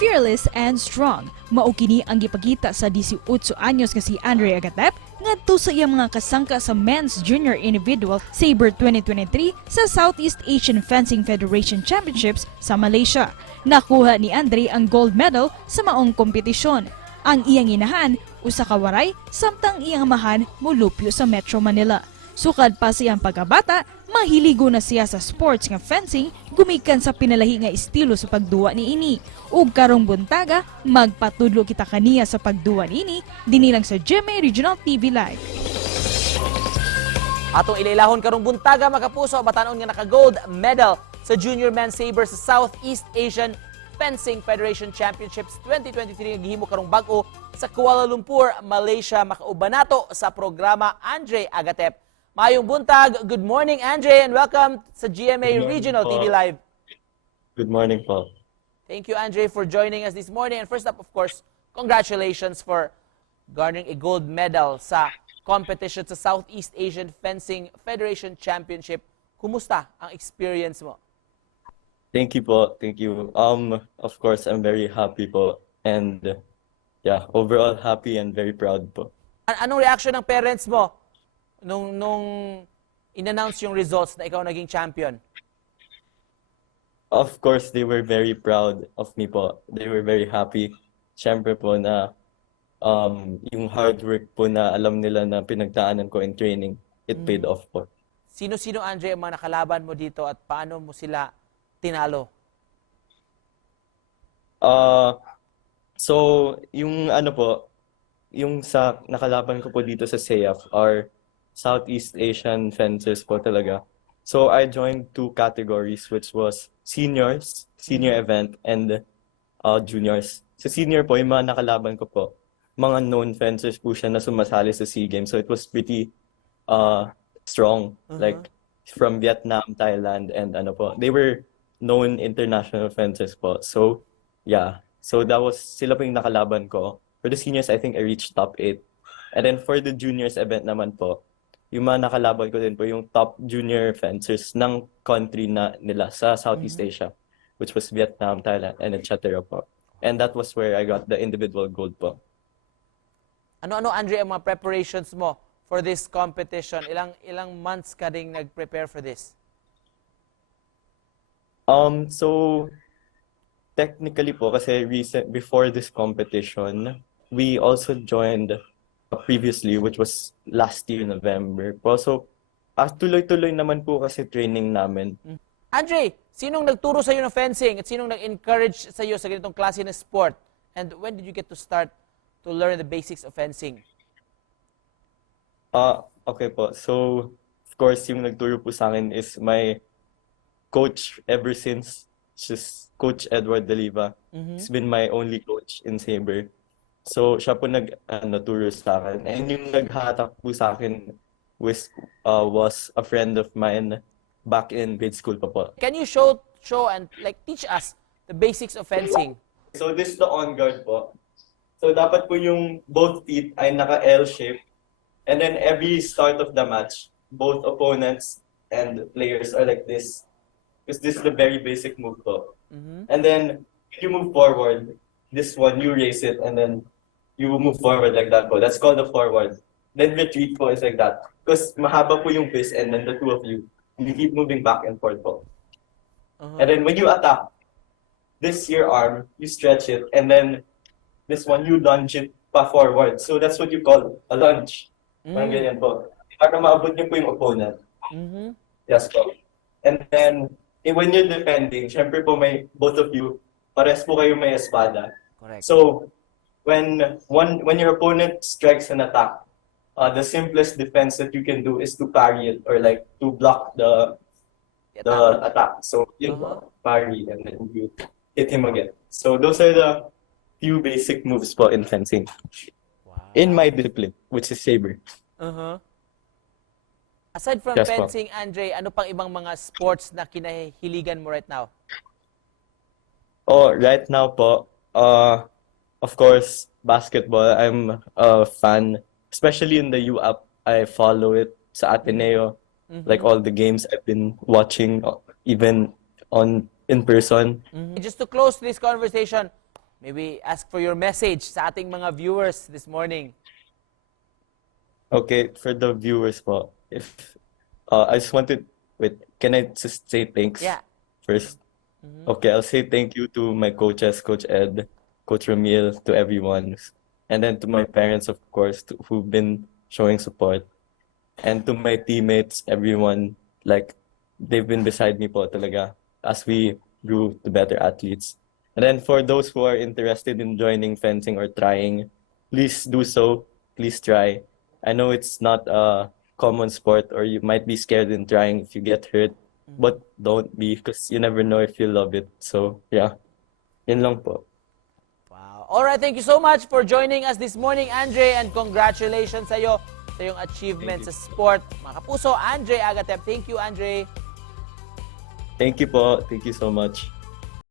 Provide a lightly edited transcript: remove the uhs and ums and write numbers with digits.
fearless and strong. Mao kini ang gipakita sa 18 anyos nga si Andre Agatep ngadto sa iyang mga kasangka sa Men's Junior Individual Sabre 2023 sa Southeast Asian Fencing Federation Championships sa Malaysia. Nakuha ni Andre ang gold medal sa maong kompetisyon. Ang iyang inahan, usa ka waray, samtang iyang amahan mulupyo sa Metro Manila. Sukad pa sa iyang pagkabata, mahiligo na siya sa sports nga fencing, gumikan sa pinalahi nga estilo sa pagduwa ni ini. Ug karong buntaga, magpatudlo kita kaniya sa pagduwa ni ini, dinilang sa GMA Regional TV Live. Atong ilailahon karong buntaga mga kapuso, Batan-ong nga naka-gold medal sa Junior Men's Sabre sa Southeast Asian Fencing Federation Championships 2023 nga gihimo karong bag-o sa Kuala Lumpur, Malaysia. Makauban nato sa programa Andre Agatep. Mayong buntag, good morning Andre and welcome sa GMA Regional TV Live. Good morning po. Thank you Andre for joining us this morning. And first up, of course, congratulations for garnering a gold medal sa competition sa Southeast Asian Fencing Federation Championship. Kumusta ang experience mo? Thank you po. Thank you. Of course, I'm very happy po. And yeah, overall happy and very proud po. Anong reaction ng parents mo nung in-announce yung results na ikaw naging champion? Of course, they were very proud of me po. They were very happy. Siyempre po na yung hard work po na alam nila na pinagdaanan ko in training, it paid off po. Sino-sino, Andre, ang mga nakalaban mo dito at paano mo sila tinalo? So, yung ano po, yung sa nakalaban ko po dito sa SEAF are Southeast Asian fencers po talaga. So, I joined two categories which was seniors, senior event, and juniors. Sa senior po, yung mga nakalaban ko po, mga known fencers po siya na sumasali sa SEA Games. So, it was pretty strong. Like, from Vietnam, Thailand, and ano po. They were known international fencers po. So, yeah. So, that was, sila po yung nakalaban ko. For the seniors, I think I reached top 8. And then for the juniors event naman po, yung mga nakalaban ko din po yung top junior fencers ng country na nila sa Southeast Asia, which was Vietnam, Thailand, and etc. po. And that was where I got the individual gold po. Ano-ano, Andre, ang mga preparations mo for this competition? Ilang months ka ding nag-prepare for this? So, technically po, kasi before this competition, we also joined previously, which was last year, November po. So, tuloy-tuloy naman po kasi training namin. Andre, sinong nagturo sa iyo ng fencing at sinong nag-encourage sa iyo sa ganitong klase ng sport? And when did you get to start to learn the basics of fencing? Okay po. So, of course, yung nagturo po sa akin is my coach ever since. Just Coach Edward Deliva. He's been my only coach in Sabre. So, siya po nag-turo sa akin. And yung naghatak po sa akin was a friend of mine back in grade school pa po. Can you show and like teach us the basics of fencing? So, this is the on guard po. So, dapat po yung both feet ay naka-L shape. And then every start of the match, both opponents and players are like this. Because this is the very basic move po. And then, if you move forward, this one, you raise it, and then you move forward like that po. That's called the forward. Then retreat po is like that. Because mahaba po yung fist, and then the two of you, you keep moving back and forth po. And then when you attack, this your arm, you stretch it, and then this one, you lunge it pa forward. So that's what you call a lunge. Parang ganyan po. Para maabot niyo po yung opponent. Yes po. And then, when you're defending, syempre po both of you, pares po kayo may espada. Correct. So, when your opponent strikes an attack, the simplest defense that you can do is to parry it or like to block the attack. So, you parry and then you hit him again. So, those are the few basic moves po in fencing. Wow. In my discipline, which is Sabre. Aside from Yes, po. fencing, Andre, ano pang ibang mga sports na kinahiligan mo right now? Oh, right now po, of course, basketball. I'm a fan, especially in the U app. I follow it sa Ateneo, like all the games I've been watching, even in person. Just to close this conversation, maybe ask for your message sa ating mga viewers this morning. Okay, for the viewers po, if I just wanted, wait, can I just say thanks Yeah. first? Okay, I'll say thank you to my coaches, Coach Ed, Coach Ramil, to everyone, and then to my parents, of course, who've been showing support, and to my teammates, everyone, like, they've been beside me po talaga as we grew to better athletes. And then for those who are interested in joining fencing or trying, please do so. Please try. I know it's not a common sport, or you might be scared in trying if you get hurt, but don't be, because you never know if you love it. So yeah, yun lang po. Wow. Alright, thank you so much for joining us this morning, Andre, and congratulations sa iyo sa iyong achievement sa sport. Mga kapuso, Andre Agatep. Thank you, Andre. Thank you po. Thank you so much.